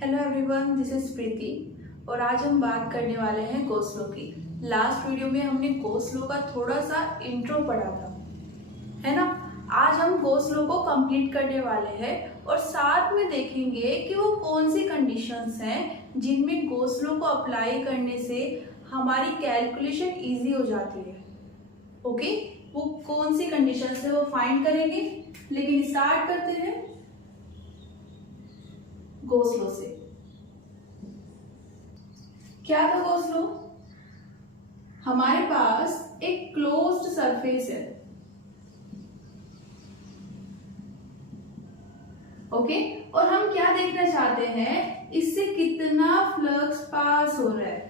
Hello everyone, this is प्रीति और आज हम बात करने वाले हैं गोस्लो की। लास्ट वीडियो में हमने गोस्लो का थोड़ा सा इंट्रो पढ़ा था, है ना। आज हम गोस्लो को कंप्लीट करने वाले हैं और साथ में देखेंगे कि वो कौन सी कंडीशंस हैं जिनमें गोस्लो को अप्लाई करने से हमारी कैलकुलेशन इजी हो जाती है। ओके, वो कौन सी कंडीशंस है वो फाइंड करेंगे। लेकिन स्टार्ट करते हैं गोस्लो से। क्या था गोस्लो? हमारे पास एक क्लोज्ड सरफेस है, ओके, और हम क्या देखना चाहते हैं, इससे कितना फ्लक्स पास हो रहा है।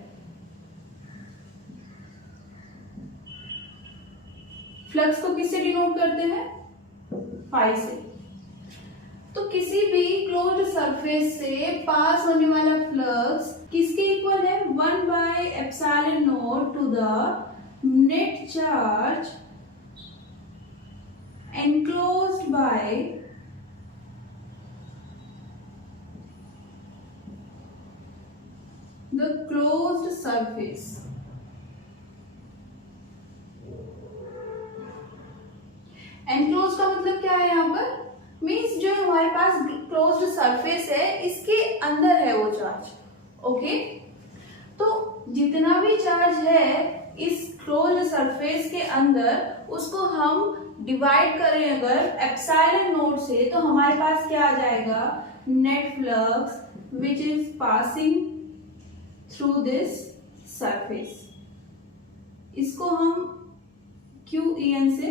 फ्लक्स को किससे डिनोट करते हैं? फाई से। तो किसी भी क्लोज्ड सरफेस से पास होने वाला फ्लक्स किसके इक्वल है? 1/ε0 to the net charge enclosed by the closed surface। Enclose का मतलब क्या है यहाँ पर? मीन्स जो हमारे पास क्लोज्ड सरफेस है इसके अंदर है वो चार्ज। ओके, तो जितना भी चार्ज है इस क्लोज्ड सरफेस के अंदर उसको हम डिवाइड करें अगर एप्सिलॉन नोट से, तो हमारे पास क्या आ जाएगा? Net flux which is passing through this surface. इसको हम QEN से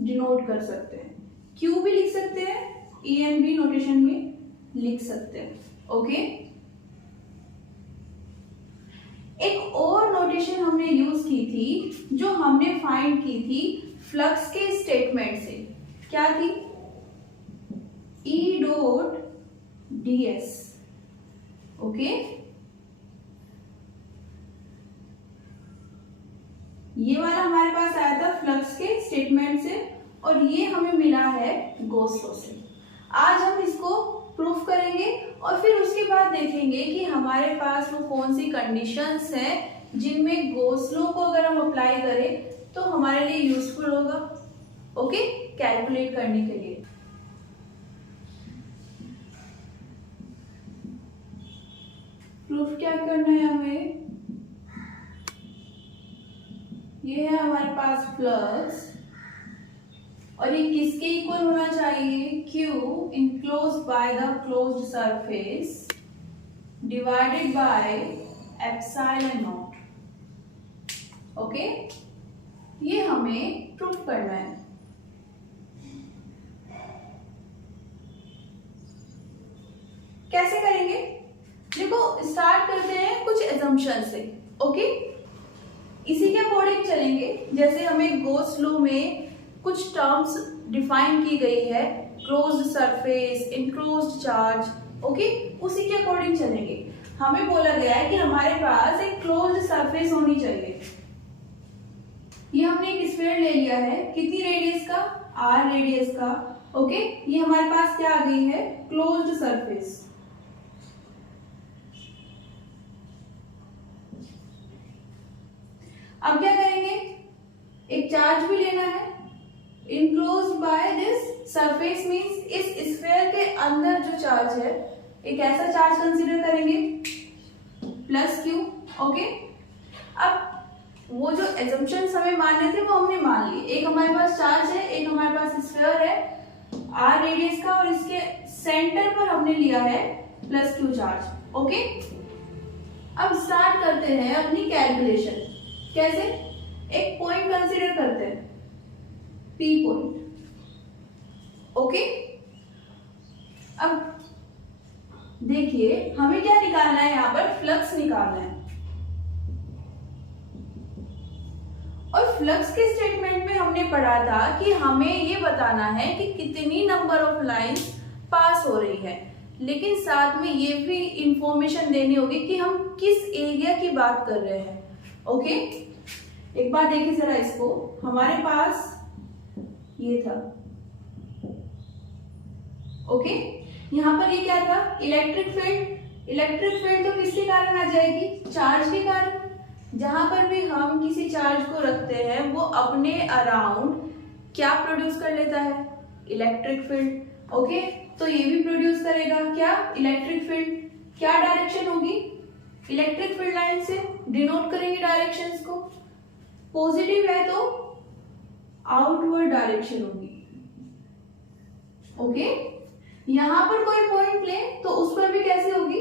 डिनोट कर सकते हैं। Q भी लिख सकते हैं, EN भी नोटेशन में लिख सकते हैं। ओके, एक और नोटेशन हमने यूज की थी जो हमने फाइंड की थी फ्लक्स के स्टेटमेंट से। क्या थी? E dot ds। ओके, ये वाला हमारे पास आया था फ्लक्स के स्टेटमेंट से और ये हमें मिला है गोस्लो से। आज हम इसको प्रूफ करेंगे और फिर उसके बाद देखेंगे कि हमारे पास वो कौन सी कंडीशंस हैं जिनमें गोस्लो को अगर हम अप्लाई करें तो हमारे लिए यूजफुल होगा, ओके, कैलकुलेट करने के लिए। प्रूफ क्या करना है हमें? ये है हमारे पास फ्लक्स और ये किसके इक्वल होना चाहिए? Q enclosed by the closed surface divided by epsilon naught। Okay, ये हमें प्रूफ करना है। कैसे करेंगे? देखो, स्टार्ट करते हैं कुछ assumption से। ओके, इसी के अकॉर्डिंग चलेंगे। जैसे हमें गोस्लो में कुछ टर्म्स डिफाइन की गई है, closed surface, enclosed charge, okay, उसी के अकॉर्डिंग चलेंगे। हमें बोला गया है कि हमारे पास एक क्लोज्ड सरफेस होनी चाहिए। ये हमने एक स्फीयर ले लिया है, कितनी रेडियस का? R रेडियस का। ओके, ये हमारे पास क्या आ गई है? Closed surface. अब क्या करेंगे? एक चार्ज भी लेना है। Enclosed by this surface means इस स्फीयर के अंदर जो चार्ज है, एक ऐसा चार्ज कंसीडर करेंगे +Q। ओके, अब वो जो एजम्पशंस हमें मानने थे वो हमने मान लिए। एक हमारे पास चार्ज है, एक हमारे पास स्फीयर है R रेडियस का और इसके सेंटर पर हमने लिया है +Q चार्ज। ओके, अब स्टार्ट करते हैं अपनी कैलकुलेशन। कैसे? एक पॉइंट कंसीडर करते हैं, P पॉइंट। ओके, अब देखिए हमें क्या निकालना है? यहाँ पर फ्लक्स निकालना है और फ्लक्स के स्टेटमेंट में हमने पढ़ा था कि हमें ये बताना है कि कितनी नंबर ऑफ लाइंस पास हो रही है, लेकिन साथ में ये भी इंफॉर्मेशन देनी होगी कि हम किस एरिया की बात कर रहे हैं। ओके, एक बार देखिए जरा इसको। हमारे पास ये था, ओके, यहाँ पर ये क्या था? इलेक्ट्रिक फील्ड इलेक्ट्रिक फील्ड तो किसके कारण आ जाएगी, चार्ज के कारण। जहां पर भी हम किसी चार्ज को रखते हैं वो अपने अराउंड क्या प्रोड्यूस कर लेता है, इलेक्ट्रिक फील्ड। ओके, तो ये भी प्रोड्यूस करेगा क्या, इलेक्ट्रिक फील्ड। क्या डायरेक्शन होगी, इलेक्ट्रिक फील्ड लाइन से डिनोट करेंगे डायरेक्शंस को। पॉजिटिव है तो आउटवर्ड डायरेक्शन होगी। ओके, यहां पर कोई पॉइंट ले तो उस पर भी कैसे होगी,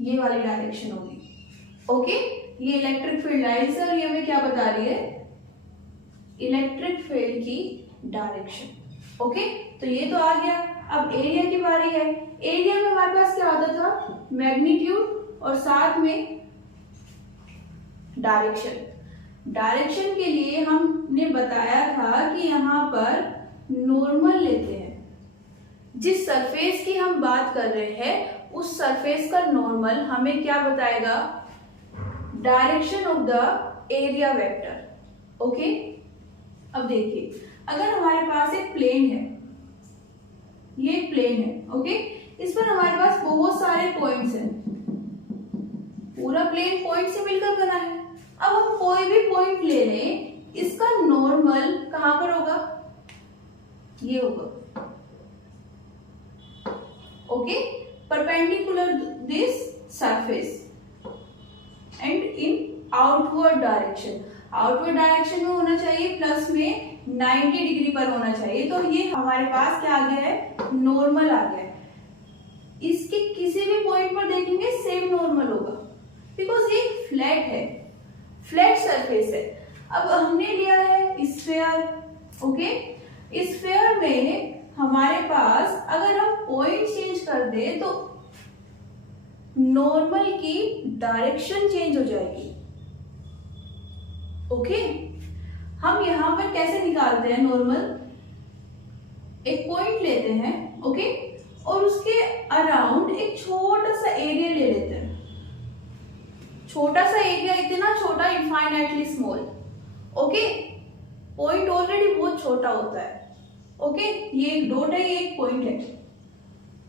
ये वाली डायरेक्शन होगी। ओके, ये इलेक्ट्रिक फील्ड लाइन है और ये हमें क्या बता रही है, इलेक्ट्रिक फील्ड की डायरेक्शन। ओके, तो ये तो आ गया। अब एरिया की बारी है। एरिया में हमारे पास क्या आता था, मैग्नीट्यूड और साथ में डायरेक्शन। डायरेक्शन के लिए हमने बताया था कि यहां पर नॉर्मल लेते हैं। जिस सरफेस की हम बात कर रहे हैं उस सरफेस का नॉर्मल हमें क्या बताएगा, direction of the area vector. Okay, अब देखिए अगर हमारे पास एक प्लेन है, ये एक प्लेन है। ओके, इस पर हमारे पास बहुत सारे पॉइंट्स हैं, पूरा प्लेन पॉइंट से मिलकर बना है। अब हम कोई भी पॉइंट ले लें, इसका नॉर्मल कहां पर होगा, ये होगा। Okay, perpendicular this surface and in outward direction. Outward direction में होना चाहिए प्लस में 90 डिग्री पर होना चाहिए। तो ये हमारे पास क्या आ गया है, नॉर्मल आ गया है। इसके किसी भी पॉइंट पर देखेंगे सेम नॉर्मल होगा, बिकॉज ये फ्लैट है, फ्लैट सरफेस है। अब हमने लिया है स्फीयर। ओके, स्फीयर में हमारे पास अगर हम पॉइंट चेंज कर दे तो नॉर्मल की डायरेक्शन चेंज हो जाएगी। ओके, हम यहां पर कैसे निकालते हैं नॉर्मल, एक पॉइंट लेते हैं। ओके, और उसके अराउंड एक छोटा सा एरिया ले लेते हैं। छोटा सा एरिया, इतना छोटा, infinitely small. Okay, point already बहुत छोटा होता है। ओके, ये एक डॉट है, ये एक पॉइंट है।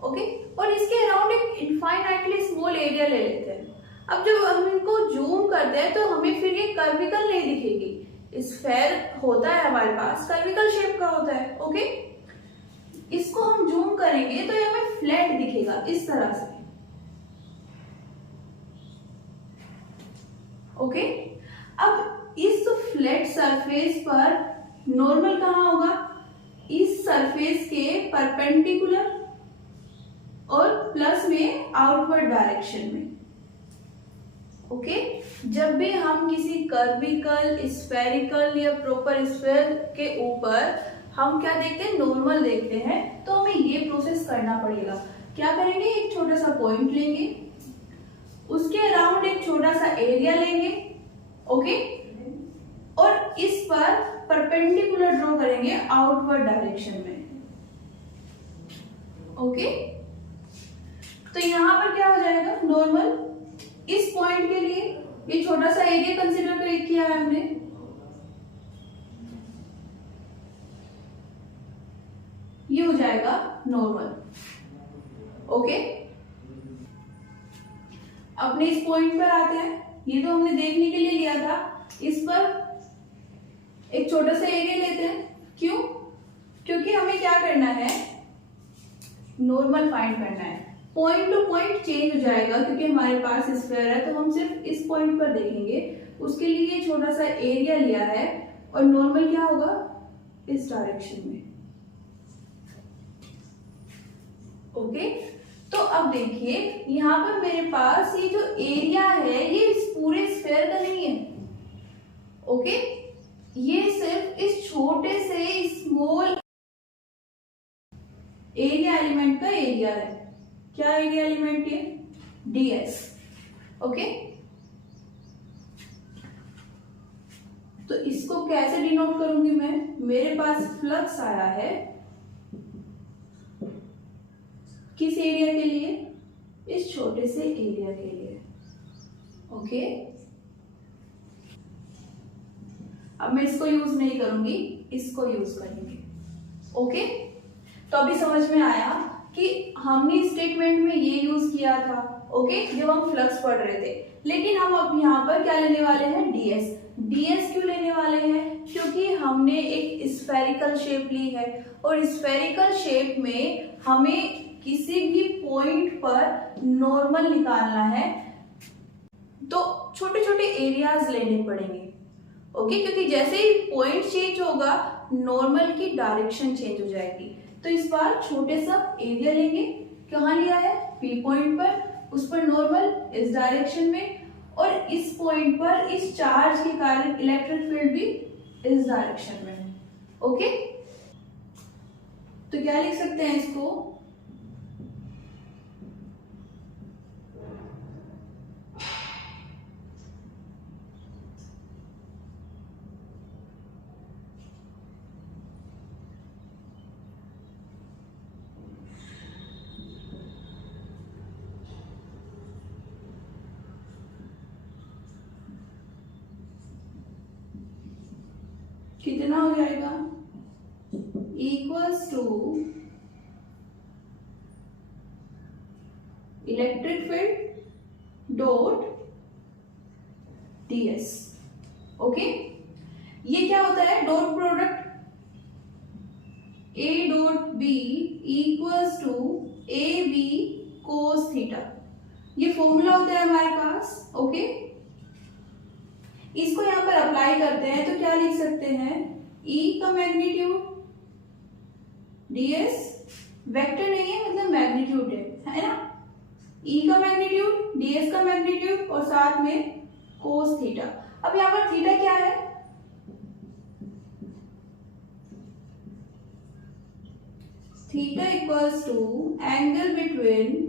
ओके, और इसके अराउंड एक इनफाइनाइटली स्मॉल एरिया ले लेते हैं। अब जब हम इनको जूम करते हैं तो हमें फिर ये कर्विकल नहीं दिखेगी। स्फीयर होता है हमारे पास, कर्विकल शेप का होता है। ओके, इसको हम जूम करेंगे तो ये हमें फ्लैट दिखेगा इस तरह से। ओके, अब इस फ्लैट सरफेस पर नॉर्मल कहां होगा, इस सरफेस के परपेंडिकुलर और प्लस में आउटवर्ड डायरेक्शन में। ओके, जब भी हम किसी कर्विकल, स्फेरिकल या प्रोपर स्फीयर के ऊपर हम क्या देखते हैं, नॉर्मल देखते हैं, तो हमें ये प्रोसेस करना पड़ेगा। क्या करेंगे, एक छोटा सा पॉइंट लेंगे, उसके अराउंड एक छोटा सा एरिया लेंगे। ओके, और इस पर परपेंडिकुलर ड्रॉ करेंगे आउटवर्ड डायरेक्शन में। ओके, तो यहां पर क्या हो जाएगा, नॉर्मल इस पॉइंट के लिए ये छोटा सा एरिया कंसीडर किया है हमने। ये हो जाएगा नॉर्मल। ओके, अपने इस पॉइंट पर आते हैं। ये तो हमने देखने के लिए लिया था। इस पर एक छोटा सा एरिया लेते हैं। क्यों, क्योंकि हमें क्या करना है, नॉर्मल फाइंड करना है। पॉइंट टू पॉइंट चेंज हो जाएगा क्योंकि हमारे पास स्फीयर है, तो हम सिर्फ इस पॉइंट पर देखेंगे। उसके लिए छोटा सा एरिया लिया है और नॉर्मल क्या होगा, इस डायरेक्शन में। ओके, तो अब देखिए यहां पर मेरे पास ये जो एरिया है ये इस पूरे स्फीयर का नहीं है। ओके, ये सिर्फ इस छोटे से स्मॉल एरिया एलिमेंट का एरिया है। क्या एरिया एलिमेंट है, ds। ओके, तो इसको कैसे डिनोट करूंगी मैं, मेरे पास फ्लक्स आया है किस एरिया के लिए, इस छोटे से एरिया के लिए। ओके, अब मैं इसको यूज नहीं करूंगी, इसको यूज करेंगे। ओके, तो अभी समझ में आया कि हमने स्टेटमेंट में ये यूज किया था, ओके, जब हम फ्लक्स पढ़ रहे थे। लेकिन हम अब यहाँ पर क्या लेने वाले हैं, डीएस। डीएस क्यों लेने वाले हैं, क्योंकि हमने एक स्फेरिकल शेप ली है और स्फेरिकल शेप में हमें किसी भी पॉइंट पर नॉर्मल निकालना है, तो छोटे छोटे एरियाज लेने पड़ेंगे, ओके, क्योंकि जैसे ही पॉइंट चेंज होगा नॉर्मल की डायरेक्शन चेंज हो जाएगी। तो इस बार छोटे सा एरिया लेंगे, कहाँ लिया है, पी पॉइंट पर, उस पर नॉर्मल इस डायरेक्शन में, और इस पॉइंट पर इस चार्ज के कारण इलेक्ट्रिक फील्ड भी इस डायरेक्शन में है, ओके। तो क्या लिख सकते हैं इसको, कितना हो जाएगा, equals to electric field dot DS, okay. ये क्या होता है, dot product A dot B equals to A B cos theta, ये फॉर्मूला होता है हमारे पास, ओके। इसको यहां पर अप्लाई करते हैं तो क्या लिख सकते हैं, E का मैग्नीट्यूड, ds वेक्टर नहीं है मतलब मैग्नीट्यूड है ना, E का मैग्नीट्यूड, ds का मैग्नीट्यूड और साथ में कोस थीटा। अब यहां पर थीटा क्या है, theta equals to angle between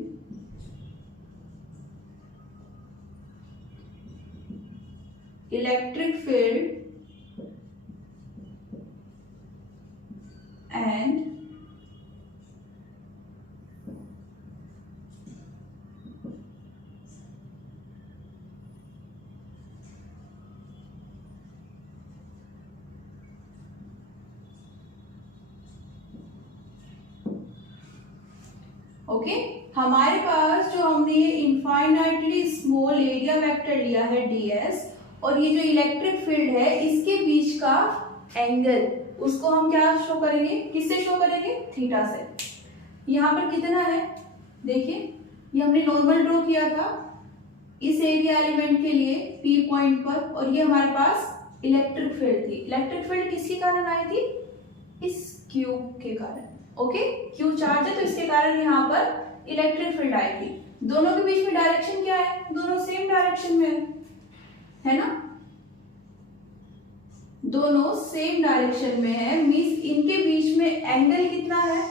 electric field and okay. हमारे पास जो हमने ये इनफाइनाइटली स्मॉल एरिया वेक्टर लिया है ds, और ये जो इलेक्ट्रिक फील्ड है इसके बीच का एंगल, उसको हम क्या शो करेंगे, किससे शो करेंगे, थीटा से। यहाँ पर कितना है, देखिए ये हमने नॉर्मल ड्रॉ किया था इस एरिया एलिमेंट के लिए P पॉइंट पर, और ये हमारे पास इलेक्ट्रिक फील्ड थी। इलेक्ट्रिक फील्ड किसके कारण आई थी, इस Q के कारण, ओके। Q चार्ज है तो इसके कारण यहाँ पर इलेक्ट्रिक फील्ड आई थी। दोनों के बीच में डायरेक्शन क्या है, दोनों सेम डायरेक्शन में है ना, दोनों सेम डायरेक्शन में है, मींस इनके बीच में एंगल कितना है,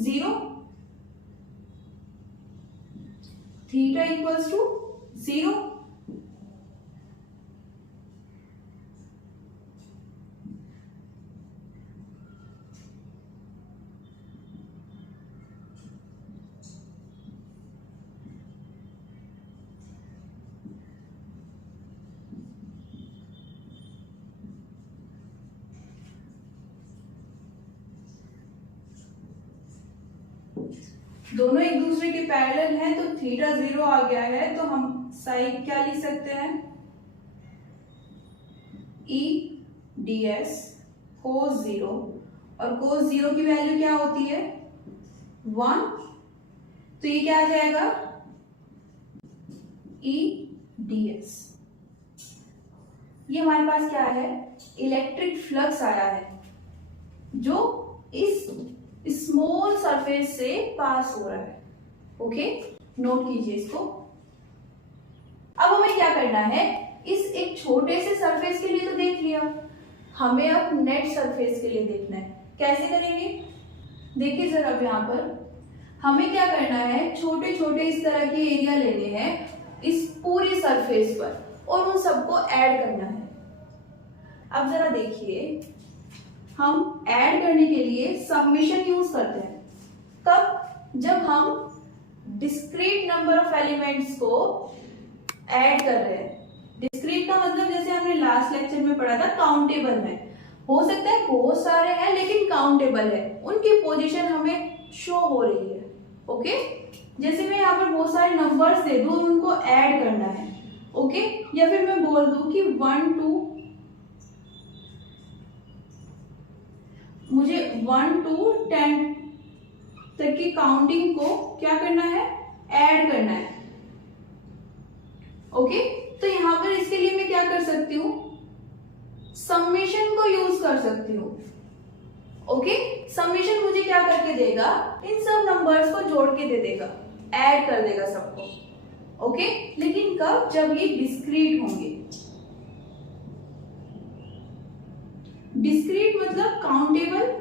0, थीटा इक्वल्स टू 0। दोनों एक दूसरे के पैरेलल हैं तो थीटा 0 आ गया है, तो हम साइन क्या लिख सकते हैं, E ds cos 0, और cos 0 की वैल्यू क्या होती है, 1, तो ये क्या आ जाएगा, E ds। ये हमारे पास क्या है, इलेक्ट्रिक फ्लक्स आया है जो इस स्मॉल सरफेस से पास हो रहा है, ओके, नोट कीजिए इसको। अब हमें क्या करना है, इस एक छोटे से सरफेस के लिए तो देख लिया, हमें अब नेट सरफेस के लिए देखना है। कैसे करेंगे, देखिए जरा, अब यहाँ पर हमें क्या करना है, छोटे छोटे इस तरह के एरिया लेने हैं इस पूरी सरफेस पर और उन सबको ऐड करना है। अब जरा देखिए, हम ऐड करने के लिए सब्मिशन यूज करते हैं, कब, जब हम डिस्क्रीट नंबर ऑफ एलिमेंट्स को ऐड कर रहे हैं। डिस्क्रीट का मतलब जैसे हमने लास्ट लेक्चर में पढ़ा था काउंटेबल है, हो सकता है बहुत सारे हैं लेकिन काउंटेबल है, उनकी पोजीशन हमें शो हो रही है। ओके, जैसे मैं यहाँ पर बहुत सारे नंबर्स दे दूं, उनको ऐड करना है। ओके, या फिर मैं बोल दूं कि 1 2 मुझे 1 to 10 तक की काउंटिंग को क्या करना है, ऐड करना है। ओके, तो यहां पर इसके लिए मैं क्या कर सकती हूँ, समेशन को यूज कर सकती हूँ। ओके, समेशन मुझे क्या करके देगा, इन सब नंबर्स को जोड़ के दे देगा, ऐड कर देगा सबको। ओके, लेकिन कब, जब ये डिस्क्रीट होंगे। डिस्क्रीट मतलब काउंटेबल।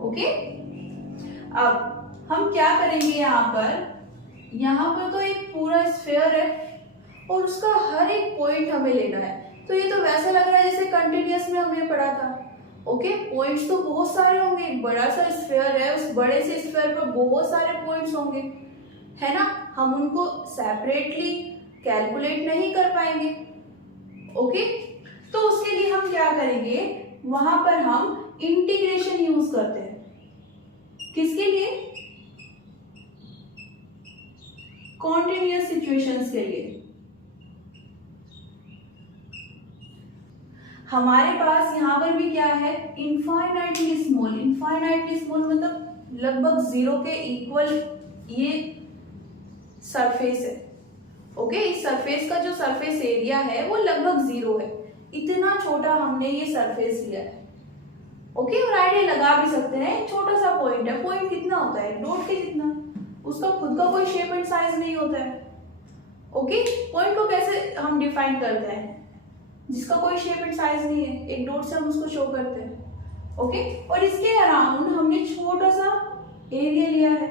ओके, अब हम क्या करेंगे, यहाँ पर तो एक पूरा स्फीयर है और उसका हर एक पॉइंट हमें लेना है। तो ये तो वैसा लग रहा है जैसे कंटिन्यूअस में हमने पढ़ा था। ओके, पॉइंट्स तो बहुत सारे होंगे, एक बड़ा सा स्फीयर है, उस बड़े से स्फीयर पर बहुत सारे पॉइंट्स होंगे, है ना। हम उनको सेपरेटली कैलकुलेट नहीं कर पाएंगे। ओके, तो उसके लिए हम क्या करेंगे, वहां पर हम इंटीग्रेशन यूज करते हैं। किसके लिए, कॉन्टिन्यूअस सिचुएशंस के लिए। हमारे पास यहाँ पर भी क्या है, इनफाइनाइटली स्मॉल। इनफाइनाइटली स्मॉल मतलब लगभग 0 के इक्वल ये सरफेस है। ओके, इस सरफेस का जो सरफेस एरिया है वो लगभग 0 है। इतना छोटा हमने ये सरफेस लिया है। ओके, और आइडिया लगा भी सकते हैं, छोटा सा पॉइंट है। पॉइंट कितना होता है, डॉट के जितना, उसका खुद का कोई शेप एंड साइज नहीं होता है। ओके, पॉइंट को कैसे हम डिफाइन करते हैं, जिसका कोई शेप एंड साइज नहीं है, एक डॉट से हम उसको शो करते हैं। ओके, और इसके अराउंड हमने छोटा सा एरिया लिया है,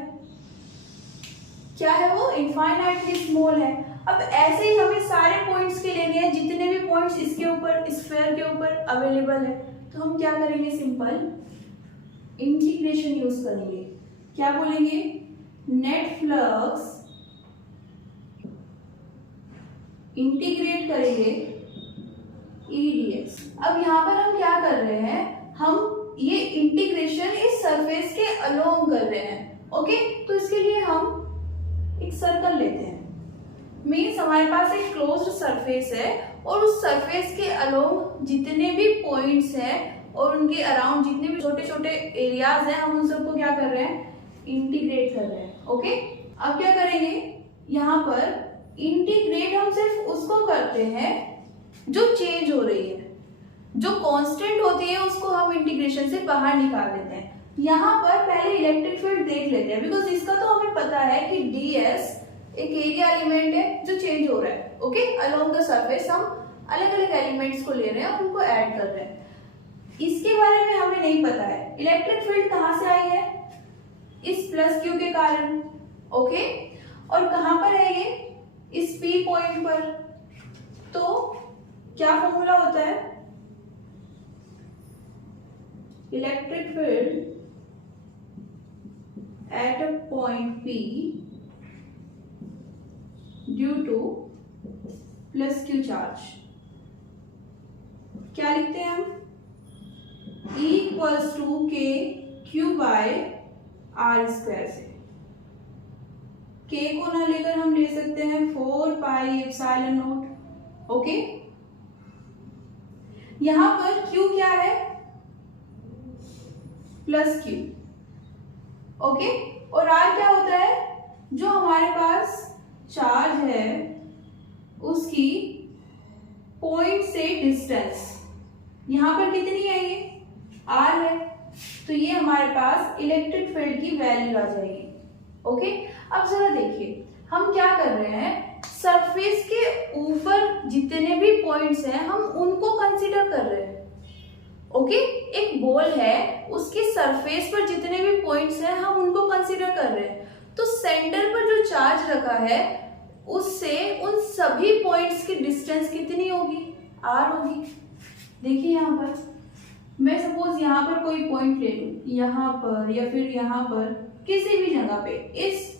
क्या है वो, इनफाइनाइटली स्मॉल है। अब ऐसे ही हमें सारे पॉइंट्स के लेने हैं, जितने भी पॉइंट्स इसके ऊपर, स्फीयर के ऊपर अवेलेबल है। तो हम क्या करेंगे, सिंपल इंटीग्रेशन यूज करेंगे। क्या बोलेंगे, नेट फ्लक्स इंटीग्रेट करेंगे EDX। अब यहाँ पर हम क्या कर रहे हैं, हम ये इंटीग्रेशन इस सरफेस के अलोंग कर रहे हैं। ओके, तो इसके लिए हम एक सर्कल लेते हैं। मीन्स हमारे पास एक क्लोज्ड सरफेस है और उस सरफेस के अलोंग जितने भी पॉइंट्स हैं और उनके अराउंड जितने भी छोटे छोटे एरियाज हैं, हम उन सबको क्या कर रहे हैं, इंटीग्रेट कर रहे हैं। ओके, अब क्या करेंगे, यहाँ पर इंटीग्रेट हम सिर्फ उसको करते हैं जो चेंज हो रही है। जो कांस्टेंट होती है उसको हम इंटीग्रेशन से बाहर निकाल देते हैं। यहाँ पर पहले इलेक्ट्रिक फील्ड देख लेते हैं, बिकॉज इसका तो हमें पता है कि ds एक एरिया एलिमेंट है जो चेंज हो रहा है। ओके, अलोंग द सरफेस हम अलग अलग एलिमेंट्स को ले रहे हैं और उनको ऐड कर रहे हैं। इसके बारे में हमें नहीं पता है इलेक्ट्रिक फील्ड कहाँ से आई है, इस प्लस क्यू के कारण। ओके, और कहाँ पर है ये, इस P पॉइंट पर। तो क्या फॉर्मूला होता है, electric field at a point P due two plus Q charge. क्या लिखते हैं हम, E इक्वल्स टू के क्यू बाय आर स्क्वायर से। K को ना लेकर हम ले सकते हैं 4 पाई एप्सिलॉन नॉट। ओके, यहां पर Q क्या है, प्लस Q। ओके, और R क्या होता है, जो हमारे पास चार्ज है उसकी पॉइंट से डिस्टेंस। यहां पर कितनी है, ये R है, तो ये हमारे पास इलेक्ट्रिक फील्ड की वैल्यू आ जाएगी। ओके, अब जरा देखिए हम क्या कर रहे हैं, सरफेस के ऊपर जितने भी पॉइंट्स हैं हम उनको कंसीडर कर रहे हैं। ओके, एक बॉल है, उसके सरफेस पर जितने भी पॉइंट्स हैं हम उनको कंसीडर कर रहे हैं। तो सेंटर पर जो चार्ज रखा है उससे उन सभी पॉइंट्स की डिस्टेंस कितनी होगी, R होगी। देखिए यहाँ पर मैं सपोज यहाँ पर कोई पॉइंट ले लूं, यहाँ पर या फिर यहाँ पर किसी भी जगह पे, इस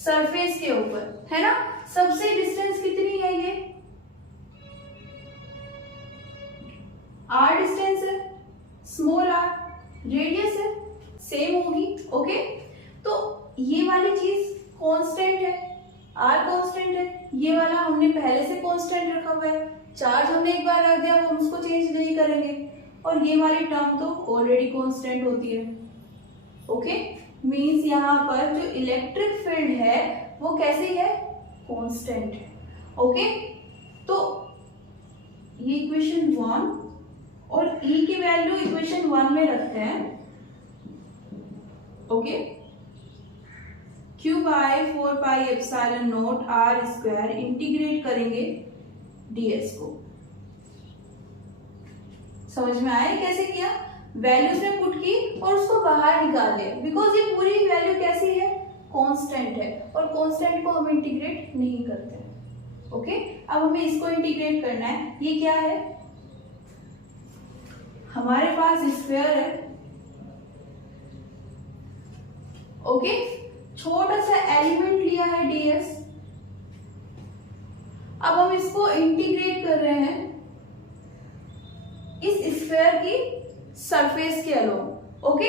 सरफेस के ऊपर, है ना। सबसे डिस्टेंस कितनी है ये, r डिस्टेंस है, स्मॉल r रेडियस है, सेम होगी। ओके, तो ये वाली चीज कांस्टेंट है, r कांस्टेंट है, ये वाला हमने पहले से कांस्टेंट रखा हुआ है, चार्ज हमने एक बार रख दिया, हम उसको चेंज नहीं करेंगे, और ये वाली टर्म तो ऑलरेडी कांस्टेंट होती है। ओके, मींस यहाँ पर जो इलेक्ट्रिक फील्ड है वो कैसी है, कांस्टेंट है। ओके, तो ये इक्वेशन 1 और E की वैल्यू इक्वेशन 1 में रखते हैं। Okay, Q by 4 pi epsilon naught R square, integrate करेंगे ds को। समझ में आया कैसे किया, वैल्यूज में पुट की और उसको बाहर निकाल लिया, बिकॉज ये पूरी वैल्यू कैसी है, कांस्टेंट है, और कांस्टेंट को हम इंटीग्रेट नहीं करते। ओके, अब हमें इसको इंटीग्रेट करना है। ये क्या है, हमारे पास स्फीयर है। ओके, छोटा सा एलिमेंट लिया है ds, अब हम इसको इंटीग्रेट कर रहे हैं इस स्फीयर की सरफेस के अलोंग। ओके,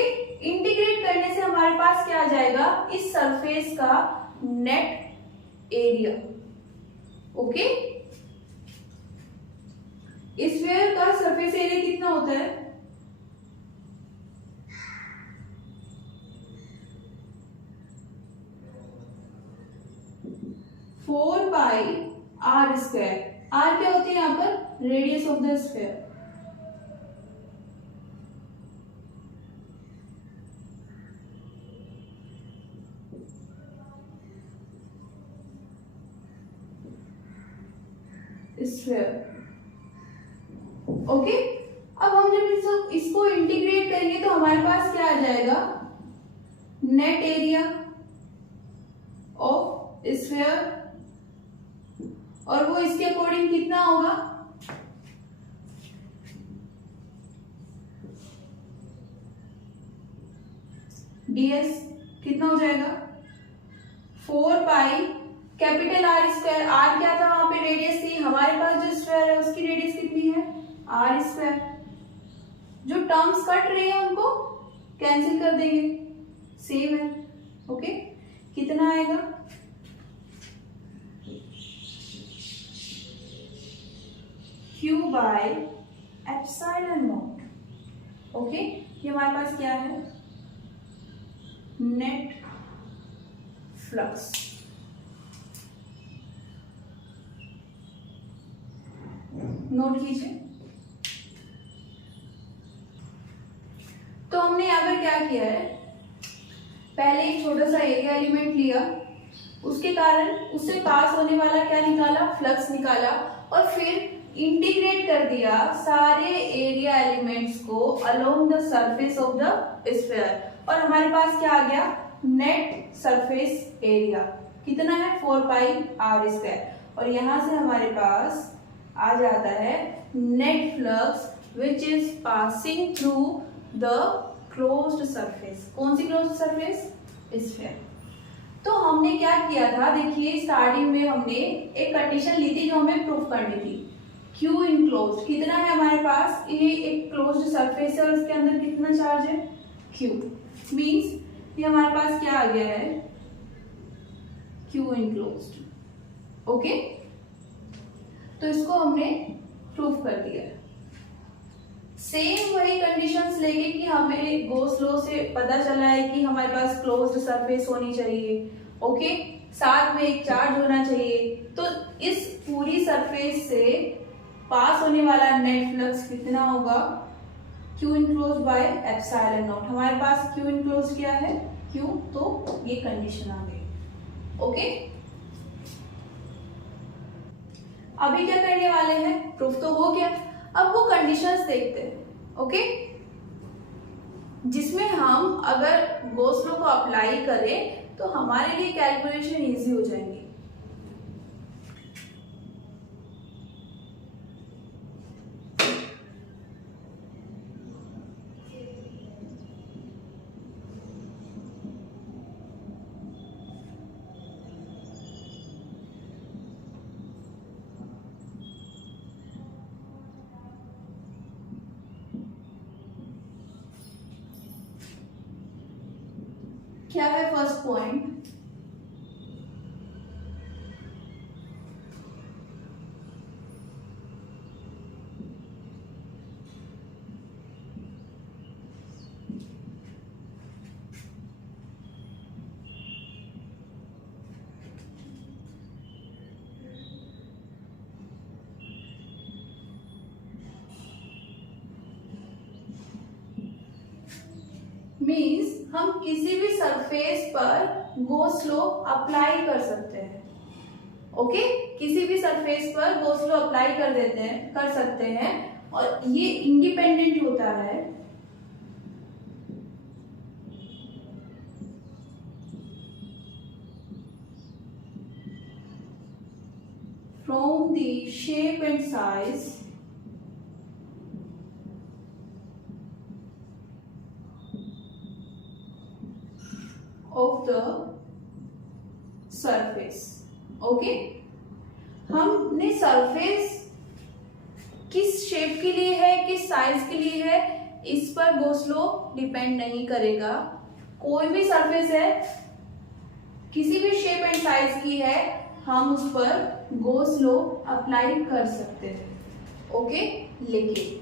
इंटीग्रेट करने से हमारे पास क्या आ जाएगा, इस सरफेस का नेट एरिया। ओके, स्फीयर का सरफेस एरिया कितना होता है, four pi r square. r क्या होती है यहाँ पर, radius of the sphere. Okay, अब हम जब इसको इंटीग्रेट करेंगे तो हमारे पास क्या आ जाएगा, नेट एरिया ऑफ स्फीयर, और वो इसके अकॉर्डिंग कितना होगा, ds कितना हो जाएगा, 4 pi capital R square. R क्या था वहां पे, रेडियस थी, हमारे पास जो स्फीयर है उसकी रेडियस कितनी है, R स्क्वायर। जो टर्म्स कट रही है उनको कैंसिल कर देंगे, सेम है। ओके, कितना आएगा, Q by epsilon not. Okay, ये हमारे पास क्या है, नेट फ्लक्स। नोट कीजिए। तो हमने यहाँ पर क्या किया है, पहले एक छोटा सा एरिया एलिमेंट लिया, उसके कारण उससे पास होने वाला क्या निकाला, फ्लक्स निकाला, और फिर इंटीग्रेट कर दिया सारे एरिया एलिमेंट्स को along the surface of the sphere, और हमारे पास क्या आ गया, नेट सरफेस एरिया कितना है, 4 पाई r स्क्वायर, और यहां से हमारे पास आ जाता है net flux which is passing through the closed surface. कौन सी क्लोज्ड सरफेस, स्फीयर। तो हमने क्या किया था, देखिए स्टार्टिंग में हमने एक कंडीशन ली थी जो हमें प्रूफ करनी थी, Q इनक्लोज्ड कितना है हमारे पास, ये एक क्लोज्ड सरफेस है और इसके अंदर कितना चार्ज है, Q, मींस ये हमारे पास क्या आ गया है, Q इनक्लोज्ड। ओके, तो इसको हमने प्रूफ कर दिया है। सेम वही कंडीशंस लेके कि हमें गॉस लॉ से पता चला है कि हमारे पास क्लोज्ड सरफेस होनी चाहिए। ओके, साथ में एक चार्ज होना चाहिए, तो इस पूरी सरफेस से पास होने वाला नेट फ्लक्स कितना होगा, Q enclosed by epsilon not. हमारे पास Q इनक्लोज्ड क्या है, Q, तो ये कंडीशन आ गई। ओके, अभी क्या करने वाले हैं, प्रूफ तो हो गया, अब वो कंडीशंस देखते हैं। ओके, जिसमें हम अगर गॉस लॉ को अप्लाई करें तो हमारे लिए कैलकुलेशन इजी हो जाएंगी। फर्स्ट पॉइंट, मीन्स हम किसी भी सरफेस पर गो स्लो अप्लाई कर सकते हैं। ओके, किसी भी सरफेस पर गो स्लो अप्लाई कर सकते हैं और ये इंडिपेंडेंट होता है from the shape and size of the surface. Okay, हमने सरफेस किस शेप के लिए है, किस साइज के लिए है, इस पर गो स्लो डिपेंड नहीं करेगा। कोई भी सरफेस है, किसी भी शेप एंड साइज की है, हम उस पर गो स्लो अप्लाई कर सकते हैं। ओके, लेकिन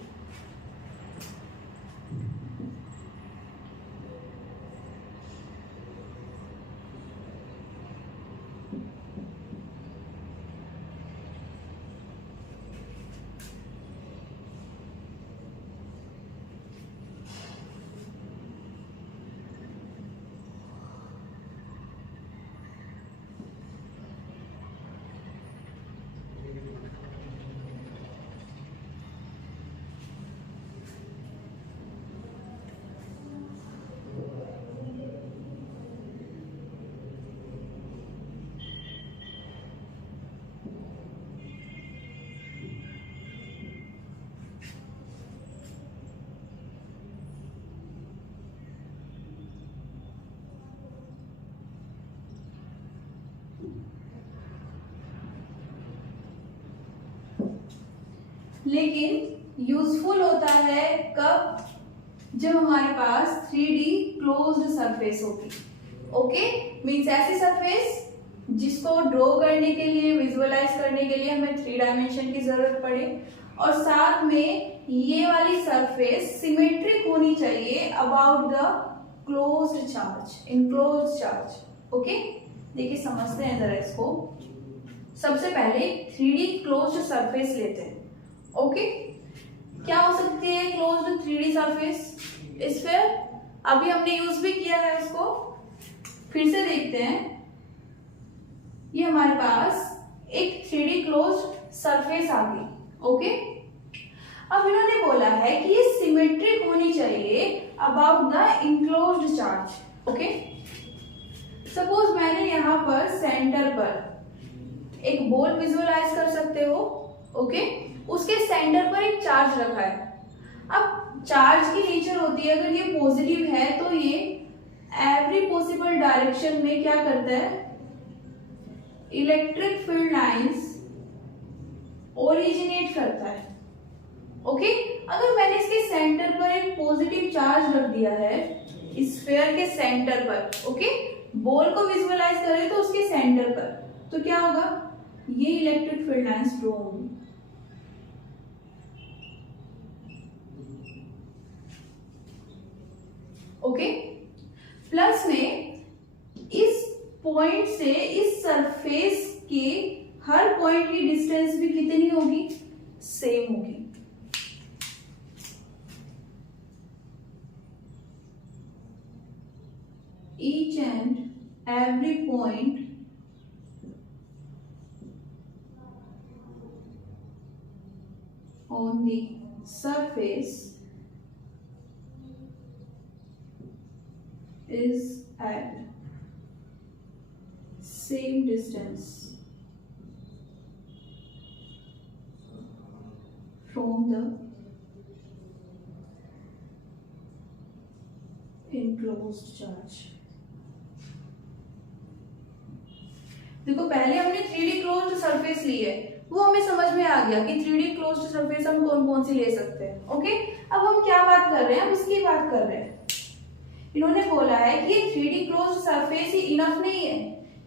लेकिन यूजफुल होता है कब, जब हमारे पास 3D क्लोज्ड सरफेस होगी। ओके, मींस ऐसी सरफेस जिसको ड्रॉ करने के लिए, विजुअलाइज करने के लिए हमें 3 डायमेंशन की जरूरत पड़े और साथ में ये वाली सरफेस सिमेट्रिक होनी चाहिए about the closed charge, enclosed charge. Okay, देखिए समझते हैं जरा इसको। सबसे पहले 3D क्लोज्ड सरफेस लेते हैं। ओके, क्या हो सकती है क्लोज्ड 3D सरफेस? स्फीयर, अभी हमने यूज भी किया है उसको, फिर से देखते हैं। ये हमारे पास एक 3D क्लोज्ड सरफेस आ गई। ओके, अब इन्होंने बोला है कि ये सिमेट्रिक होनी चाहिए about the enclosed charge. Okay, suppose मैंने यहाँ पर सेंटर पर एक बॉल विजुअलाइज कर सकते हो। ओके, उसके सेंटर पर एक चार्ज रखा है। अब चार्ज की नेचर होती है, अगर ये पॉजिटिव है तो ये एवरी पॉसिबल डायरेक्शन में क्या करता है, इलेक्ट्रिक फील्ड लाइंस ओरिजिनेट करता है। ओके, अगर मैंने इसके सेंटर पर एक पॉजिटिव चार्ज रख दिया है, स्फीयर के सेंटर पर, ओके, बॉल को विजुअलाइज करें तो उसके सेंटर पर, तो क्या होगा, ये इलेक्ट्रिक फील्ड लाइंस ड्रॉ होंगी। ओके, प्लस में इस पॉइंट से इस सरफेस के हर पॉइंट की डिस्टेंस भी कितनी होगी, सेम होगी। Each and every point on the surface is at same distance from the enclosed charge। देखो, पहले हमने 3D क्लोज्ड सरफेस ली है, वो हमें समझ में आ गया कि 3D क्लोज्ड सरफेस हम कौन कौन सी ले सकते हैं। ओके, अब हम क्या बात कर रहे हैं, हम उसकी बात कर रहे हैं इन्होंने बोला है कि ये 3D क्लोज्ड सरफेस ही इनफ नहीं है,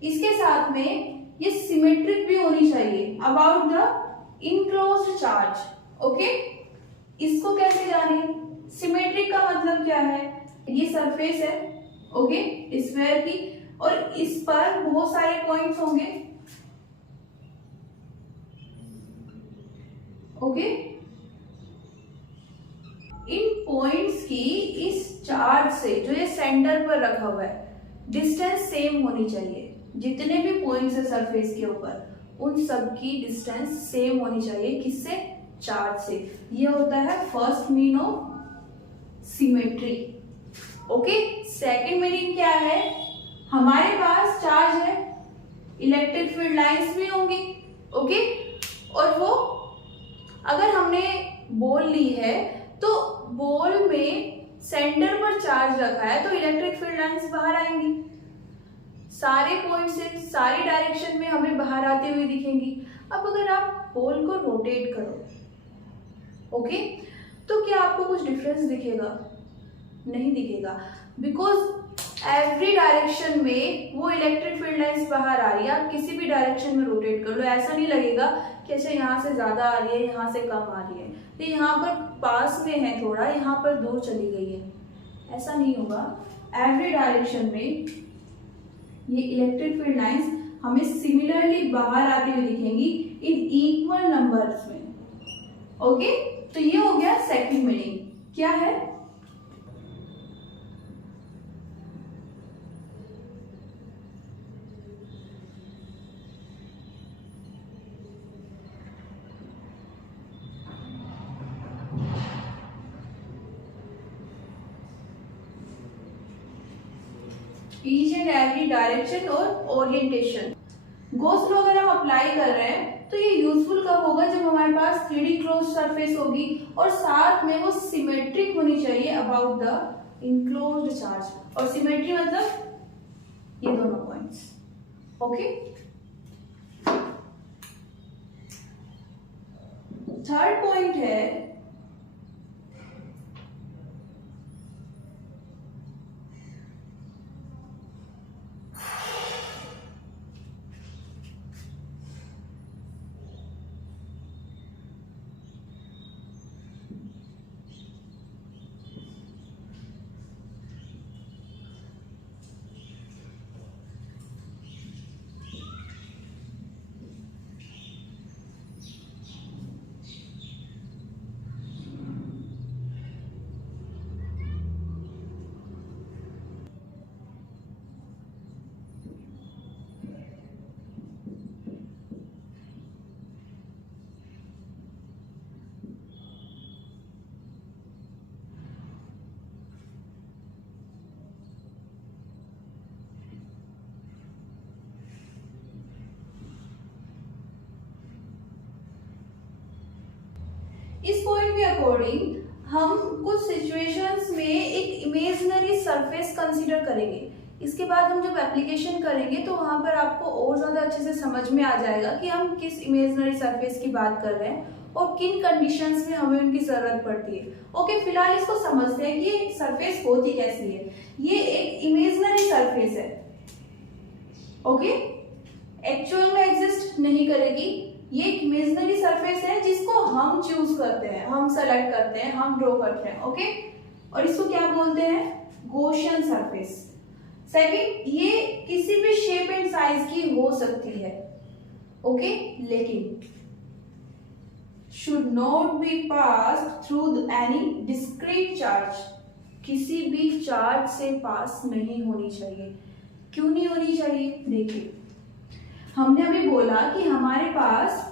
इसके साथ में ये सिमेट्रिक भी होनी चाहिए about the enclosed charge. Okay, इसको कैसे जाने? सिमेट्रिक का मतलब क्या है? ये सरफेस है, ओके, स्फीयर की, और इस पर बहुत सारे पॉइंट्स होंगे, ओके। इन पॉइंट्स की इस चार्ज से जो ये सेंटर पर रखा हुआ है डिस्टेंस सेम होनी चाहिए। जितने भी पॉइंट्स है सरफेस के ऊपर उन सब की डिस्टेंस सेम होनी चाहिए, किससे? चार्ज से। ये होता है first mean of symmetry. Okay, second meaning क्या है? हमारे पास चार्ज है, इलेक्ट्रिक फील्ड लाइंस भी होंगी, ओके, और वो अगर हमने बॉल ली है तो बॉल में सेंटर पर चार्ज रखा है तो इलेक्ट्रिक फील्ड लाइंस बाहर आएंगी, सारे पॉइंट से सारी डायरेक्शन में हमें बाहर आते हुए दिखेंगी। अब अगर आप बॉल को रोटेट करो, ओके, तो क्या आपको कुछ डिफरेंस दिखेगा? नहीं दिखेगा, बिकॉज एवरी डायरेक्शन में वो इलेक्ट्रिक फील्ड लाइंस बाहर आ रही है। आप किसी भी डायरेक्शन में रोटेट कर लो, ऐसा नहीं लगेगा कि अच्छा यहाँ से ज्यादा आ रही है, यहाँ से कम आ रही है, तो यहाँ पर पास में है थोड़ा, यहाँ पर दूर चली गई है, ऐसा नहीं होगा। एवरी डायरेक्शन में ये इलेक्ट्रिक फील्ड लाइंस हमें सिमिलरली बाहर आती हुई दिखेंगी इन इक्वल नंबर्स में, ओके। तो ये हो गया सेकंड मीनिंग। क्या है? ईच एंड एवरी डायरेक्शन और ओरिएंटेशन। गोस लॉ अगर हम अप्लाई कर रहे हैं तो ये यूजफुल कब होगा? जब हमारे पास 3D क्लोज सरफेस होगी और साथ में वो सिमेट्रिक होनी चाहिए अबाउट द इनक्लोज्ड चार्ज। और सिमेट्री मतलब ये दोनों पॉइंट्स, ओके। थर्ड पॉइंट है इस पॉइंट के अकॉर्डिंग हम कुछ सिचुएशंस में एक इमेजिनरी सरफेस कंसीडर करेंगे। इसके बाद हम जब एप्लीकेशन करेंगे तो वहां पर आपको और ज्यादा अच्छे से समझ में आ जाएगा कि हम किस इमेजिनरी सरफेस की बात कर रहे हैं और किन कंडीशंस में हमें उनकी जरूरत पड़ती है। ओके, फिलहाल इसको समझते हैं कि ये सरफेस होती कैसी है। ये एक इमेजिनरी सरफेस है, ओके, एक्चुअल में एग्जिस्ट नहीं करेगी। ये एक इमेजिनरी सरफेस है जिसको हम चूज करते हैं, हम सेलेक्ट करते हैं, हम ड्रॉ करते हैं, ओके। और इसको क्या बोलते हैं? Gaussian surface. सेकंड, ये किसी भी शेप एंड साइज की हो सकती है, ओके, लेकिन should not be passed through any discrete charge। किसी भी चार्ज से पास नहीं होनी चाहिए। क्यों नहीं होनी चाहिए? देखिए, हमने अभी बोला कि हमारे पास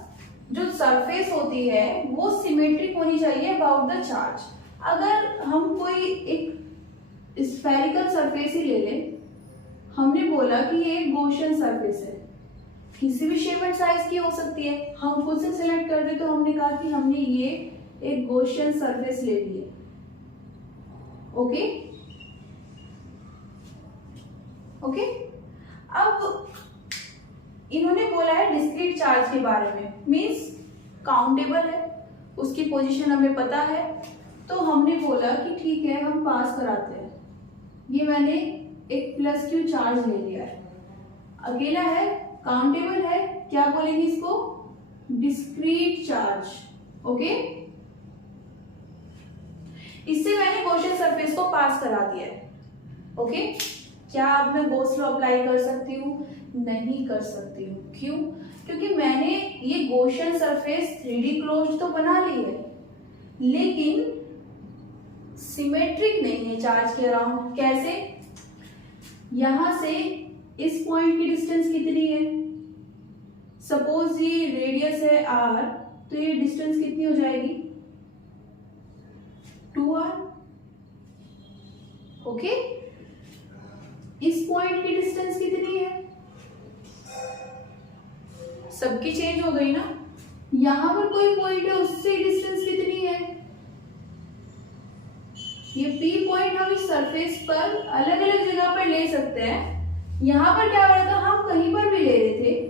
जो सरफेस होती है वो सिमेट्रिक होनी चाहिए अबाउट द चार्ज। अगर हम कोई एक स्फेरिकल सरफेस ही ले लें, हमने बोला कि ये एक गॉसियन सरफेस है, किसी भी शेप एंड साइज की हो सकती है, हम खुद से सिलेक्ट कर दे तो हमने कहा कि हमने ये एक गॉसियन सरफेस ले ली है, ओके ओके। अब इन्होंने बोला है डिस्क्रीट चार्ज के बारे में, मींस काउंटेबल है, उसकी पोजीशन हमें पता है, तो हमने बोला कि ठीक है हम पास कराते हैं। ये मैंने एक प्लस क्यू चार्ज ले लिया है, अकेला है, काउंटेबल है, क्या बोलेंगे इसको, डिस्क्रीट चार्ज। ओके, इससे मैंने गॉसियन सरफेस को पास करा दिया है। ओके, क्या अब मैं गॉस लॉ अप्लाई कर सकती हूँ? नहीं कर सकती हूँ। क्यों? क्योंकि मैंने ये गॉसियन सरफेस 3D क्लोज्ड तो बना ली है, लेकिन सिमेट्रिक नहीं है चार्ज के अराउंड। कैसे? यहां से इस पॉइंट की डिस्टेंस कितनी है? सपोज ये रेडियस है r, तो ये डिस्टेंस कितनी हो जाएगी? 2r। ओके, इस पॉइंट की डिस्टेंस कितनी है? सबकी चेंज हो गई ना। यहां पर कोई पॉइंट है, उससे डिस्टेंस कितनी है? ये P पॉइंट हम इस सरफेस पर अलग अलग जगह पर ले सकते हैं। यहां पर क्या हो रहा था, हम कहीं पर भी ले रहे थे,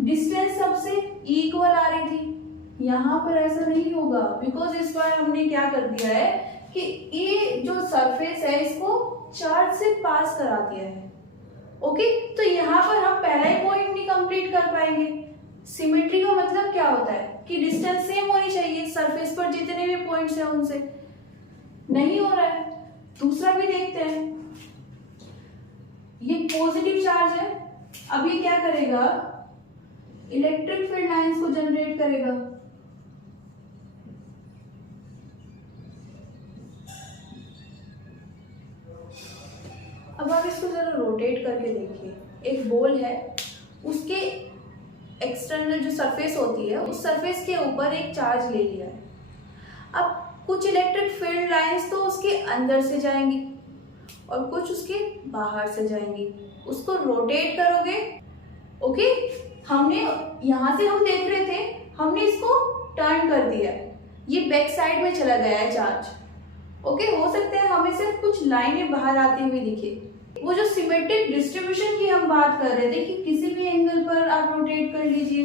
डिस्टेंस सबसे इक्वल आ रही थी। यहां पर ऐसा नहीं होगा, बिकॉज इस बार हमने क्या कर दिया है कि ये जो सरफेस है इसको चार्ज से पास करा दिया है। ओके, तो यहाँ पर हम पहला ही पॉइंट नहीं कंप्लीट कर पाएंगे। सिमेट्री का मतलब क्या होता है कि डिस्टेंस सेम होनी चाहिए सरफेस पर जितने भी पॉइंट्स हैं उनसे। नहीं हो रहा है। दूसरा भी देखते हैं, ये पॉजिटिव चार्ज है, अब ये क्या करेगा, इलेक्ट्रिक फील्ड लाइंस को जनरेट करेगा। अब आप इसको जरा रोटेट करके देखिए, एक बॉल है, उसके एक्सटर्नल जो सरफेस होती है उस सरफेस के ऊपर एक चार्ज ले लिया है। अब कुछ इलेक्ट्रिक फील्ड लाइंस तो उसके अंदर से जाएंगी और कुछ उसके बाहर से जाएंगी। उसको रोटेट करोगे। ओके, हमने यहां से हम देख रहे थे, हमने इसको टर्न कर दिया, ये बैक साइड में चला गया है चार्ज। ओके, हो सकता है हमें सिर्फ कुछ लाइनें बाहर आती हुई दिखे। वो जो सिमेट्रिक डिस्ट्रीब्यूशन की हम बात कर रहे थे कि किसी भी एंगल पर आप रोटेट कर लीजिए,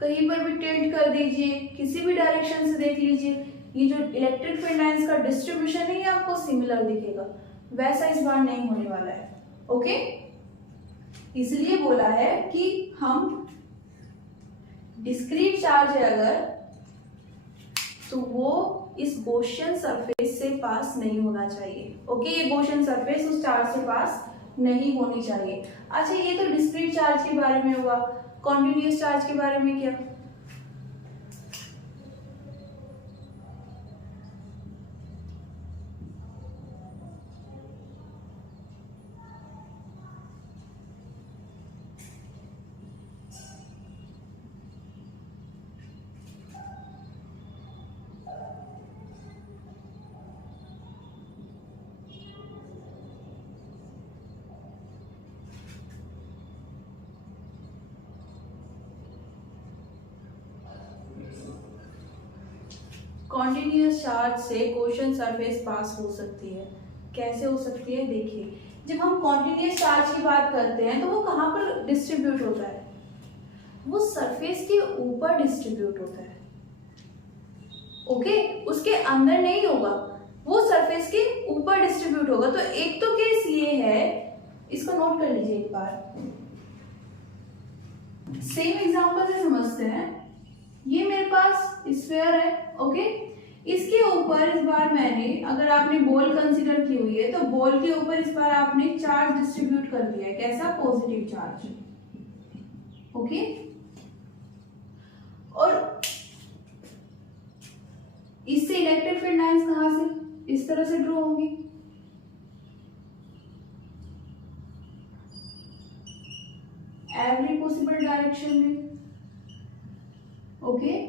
कहीं पर भी टिल्ट कर दीजिए, किसी भी डायरेक्शन से देख लीजिए, ये जो इलेक्ट्रिक फील्ड लाइंस का डिस्ट्रीब्यूशन है ये आपको सिमिलर दिखेगा। वैसा इस बार नहीं होने वाला है। ओके, इसलिए बोला है कि हम डिस्क्रीट चार्ज है अगर, तो वो इस गॉसियन सरफेस से पास नहीं होना चाहिए। ओके, ये गॉसियन सरफेस उस चार्ज से पास नहीं होनी चाहिए। अच्छा, ये तो डिस्क्रीट चार्ज के बारे में हुआ। कॉन्टिन्यूअस चार्ज के बारे में क्या? कॉन्टिन्यूअस चार्ज से गॉसियन सरफेस पास हो सकती है। कैसे हो सकती है? देखिए, जब हम कॉन्टिन्यूअस चार्ज की बात करते हैं तो वो कहाँ पर डिस्ट्रीब्यूट होता है? वो सरफेस के ऊपर डिस्ट्रीब्यूट होता है। ओके, उसके अंदर नहीं होगा, वो सरफेस के ऊपर डिस्ट्रीब्यूट होगा। तो एक तो केस ये है, इसको नोट कर लीजिए एक बार। सेम एग्जांपल से समझते हैं। ये मेरे पास स्फीयर है। ओके, इसके ऊपर इस बार मैंने, अगर आपने बॉल कंसीडर की हुई है तो बॉल के ऊपर इस बार आपने चार्ज डिस्ट्रीब्यूट कर दिया है। कैसा? Positive charge. ओके, और इससे इलेक्ट्रिक फील्ड लाइंस कहां से? इस तरह से ड्रॉ होंगी। एवरी पॉसिबल डायरेक्शन में। ओके,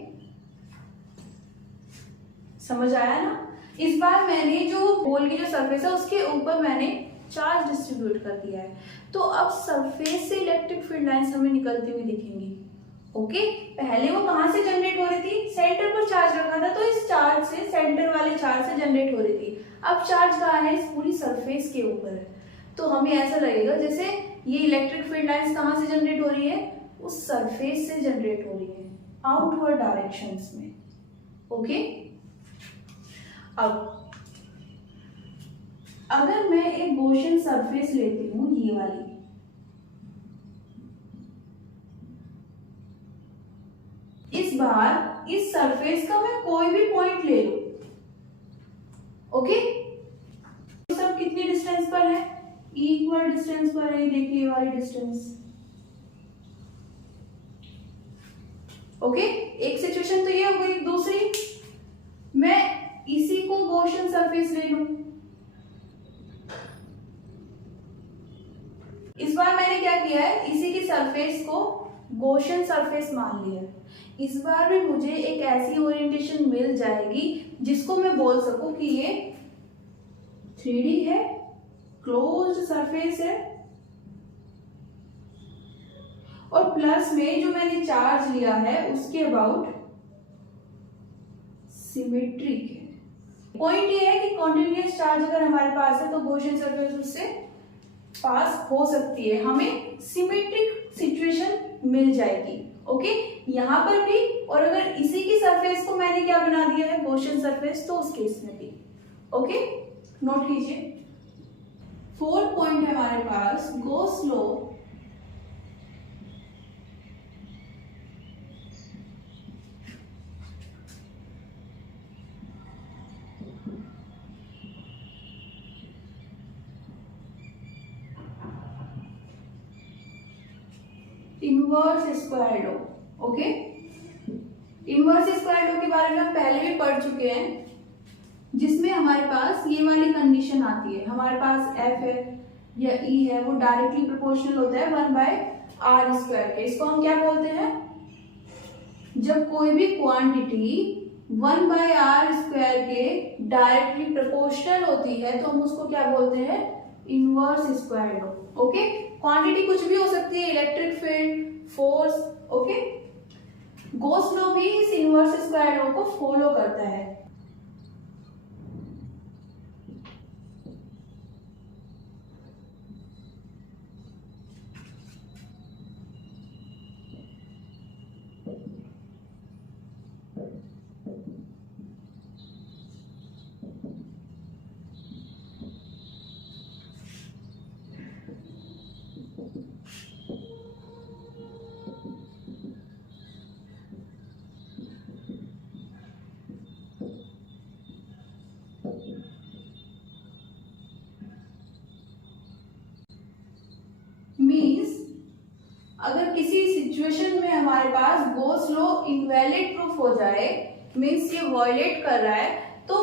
समझ आया ना? इस बार मैंने जो बॉल की जो सरफेस है उसके ऊपर मैंने चार्ज डिस्ट्रीब्यूट कर दिया है। तो अब सरफेस से इलेक्ट्रिक फील्ड लाइंस हमें निकलती हुई दिखेंगी। ओके, पहले वो कहां से जनरेट हो रही थी? सेंटर पर चार्ज रखा था, तो इस चार्ज से, सेंटर वाले चार्ज से जनरेट हो रही थी। अब चार्ज कहाँ है? इस पूरी सरफेस के ऊपर है। तो हमें ऐसा लगेगा जैसे ये इलेक्ट्रिक फील्ड लाइंस कहां से जनरेट हो रही है? उस सरफेस से जनरेट हो रही है, आउटवर्ड डायरेक्शंस में। ओके, अब अगर मैं एक गॉसियन सरफेस लेती हूं, ये वाली, इस बार इस सरफेस का मैं कोई भी पॉइंट ले लूं, ओके, तो सब कितनी डिस्टेंस पर है, इक्वल डिस्टेंस पर है, देखिए ये वाली डिस्टेंस, ओके। एक सिचुएशन तो ये हो गई। दूसरी, मैं इसी को गॉसियन सरफेस ले लूं, इस बार मैंने क्या किया है, इसी की सरफेस को गॉसियन सरफेस मान लिया। इस बार भी मुझे एक ऐसी ओरिएंटेशन मिल जाएगी जिसको मैं बोल सकूं कि ये 3D है, क्लोज्ड सरफेस है, और प्लस में जो मैंने चार्ज लिया है उसके अबाउट सिमेट्रिक है। पॉइंट ये है कि कॉन्टिन्यूअस चार्ज अगर हमारे पास है तो गॉसियन सरफेस उससे पास हो सकती है, हमें सिमेट्रिक सिचुएशन मिल जाएगी, ओके। यहां पर भी, और अगर इसी की सरफेस को मैंने क्या बना दिया है, गॉसियन सरफेस, तो उस केस में भी, ओके, नोट कीजिए। फोर्थ पॉइंट है हमारे पास, गो स्लो इनवर्स स्क्वायर लो, ओके। इनवर्स स्क्वायर लो के बारे में हम पहले भी पढ़ चुके हैं, जिसमें हमारे पास ये वाली कंडीशन आती है, हमारे पास f है या e है, वो डायरेक्टली प्रोपोर्शनल होता है 1/r² के। इसको हम क्या बोलते हैं, जब कोई भी क्वांटिटी 1/r² के डायरेक्टली प्रोपोर्शनल होती है तो हम उसको क्या बोलते हैं, इनवर्स स्क्वायर लो, ओके। क्वांटिटी कुछ भी हो सकती है, electric field, force, okay. Gauss law भी इस इनवर्स स्क्वायर लॉ को फॉलो करता है। मीन्स अगर किसी सिचुएशन में हमारे पास गॉस लॉ इनवैलिड प्रूफ हो जाए, मीन्स ये वॉयलेट कर रहा है, तो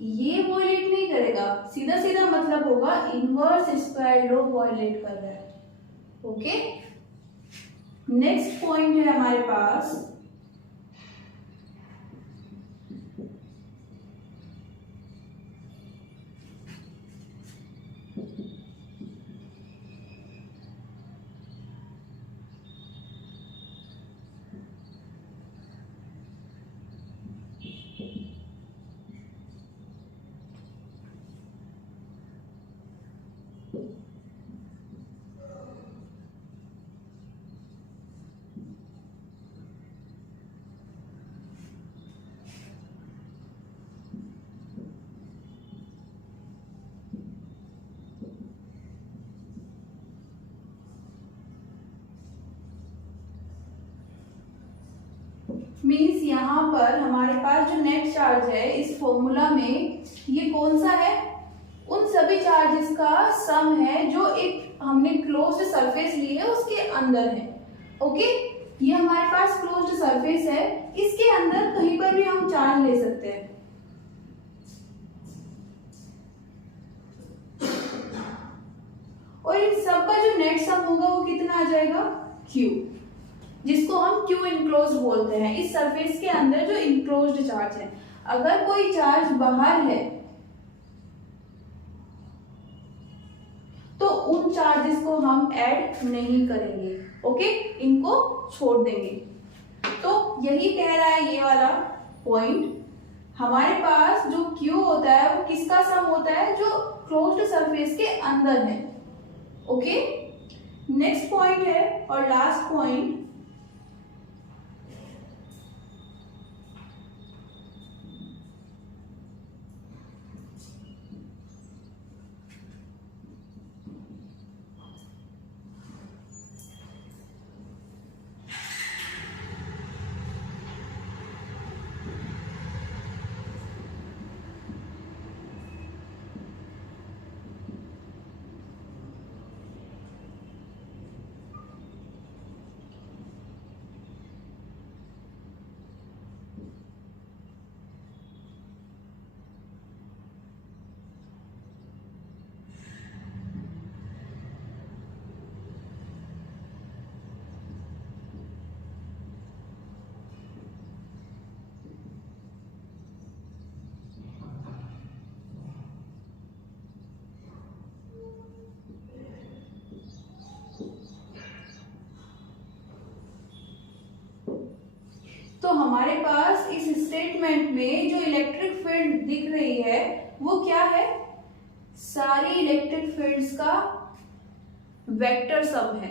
ये वॉयलेट नहीं करेगा, सीधा सीधा मतलब होगा इनवर्स स्क्वायर लॉ वॉयलेट कर रहा है, ओके। नेक्स्ट पॉइंट है हमारे पास, मीन्स यहाँ पर हमारे पास जो नेट चार्ज है इस फॉर्मूला में, ये कौन सा है, उन सभी चार्जेस का सम है जो एक हमने क्लोज्ड सरफेस ली है उसके अंदर है, ओके। ये हमारे पास क्लोज्ड सरफेस है, इसके अंदर कहीं पर भी हम चार्ज ले सकते हैं, और इन सब का जो नेट सम होगा वो कितना आ जाएगा, Q, जिसको हम Q इनक्लोज बोलते हैं। इस सरफेस के अंदर जो इनक्लोज्ड चार्ज है, अगर कोई चार्ज बाहर है तो उन चार्जेस को हम ऐड नहीं करेंगे, ओके, इनको छोड़ देंगे। तो यही कह रहा है ये वाला पॉइंट, हमारे पास जो Q होता है वो किसका सम होता है, जो क्लोज्ड सरफेस के अंदर है, ओके। नेक्स्ट पॉइंट है और लास्ट पॉइंट, हमारे पास इस स्टेटमेंट में जो इलेक्ट्रिक फील्ड दिख रही है वो क्या है, सारी इलेक्ट्रिक फील्ड्स का वेक्टर सम है।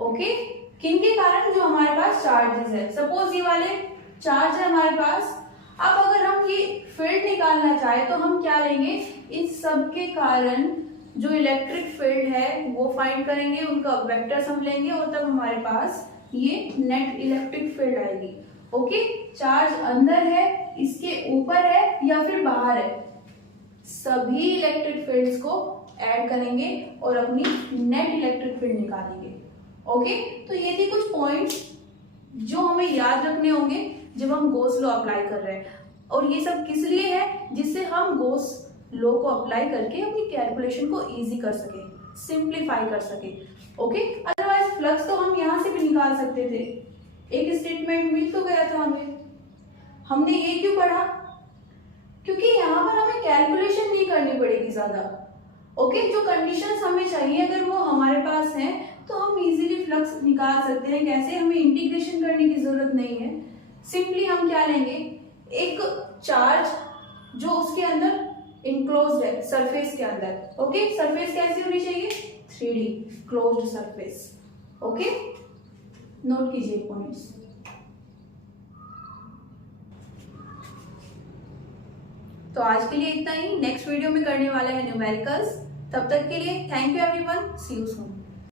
ओके, किनके कारण, जो हमारे पास चार्जेस है। सपोज ये वाले चार्ज है हमारे पास। अब अगर हम ये फील्ड निकालना चाहे तो हम क्या लेंगे, इस सब के कारण जो इलेक्ट्रिक फील्ड है वो फाइंड करेंगे, उनका वेक्टर सम लेंगे और तब हमारे पास ये नेट इलेक्ट्रिक फील्ड आएगी। ओके, चार्ज अंदर है, इसके ऊपर है या फिर बाहर है, सभी इलेक्ट्रिक फील्ड्स को ऐड करेंगे और अपनी नेट इलेक्ट्रिक फील्ड निकालेंगे। ओके, तो ये थी कुछ पॉइंट्स जो हमें याद रखने होंगे जब हम गॉस लॉ अप्लाई कर रहे हैं। और ये सब किस लिए है, जिससे हम गॉस लॉ को अप्लाई करके अपनी कैलकुलेशन को इजी कर सके, सिंप्लीफाई कर सके। ओके, अदरवाइज फ्लक्स तो हम यहाँ से भी निकाल सकते थे, एक स्टेटमेंट मिल तो गया था हमें। हमने ये क्यों पढ़ा, क्योंकि यहाँ पर हमें कैलकुलेशन नहीं करनी पड़ेगी ज्यादा। ओके, जो कंडीशंस हमें चाहिए अगर वो हमारे पास हैं तो हम इजीली फ्लक्स निकाल सकते हैं। कैसे, हमें इंटीग्रेशन करने की जरूरत नहीं है। सिंपली हम क्या लेंगे, एक चार्ज जो उसके अंदर इनक्लोज्ड है सरफेस के अंदर। ओके, सरफेस कैसी होनी चाहिए, 3D closed surface. Okay, note कीजिए पॉइंट्स। तो आज के लिए इतना ही, नेक्स्ट वीडियो में करने वाला है न्यूमेरिकल्स। तब तक के लिए thank you everyone, see you soon.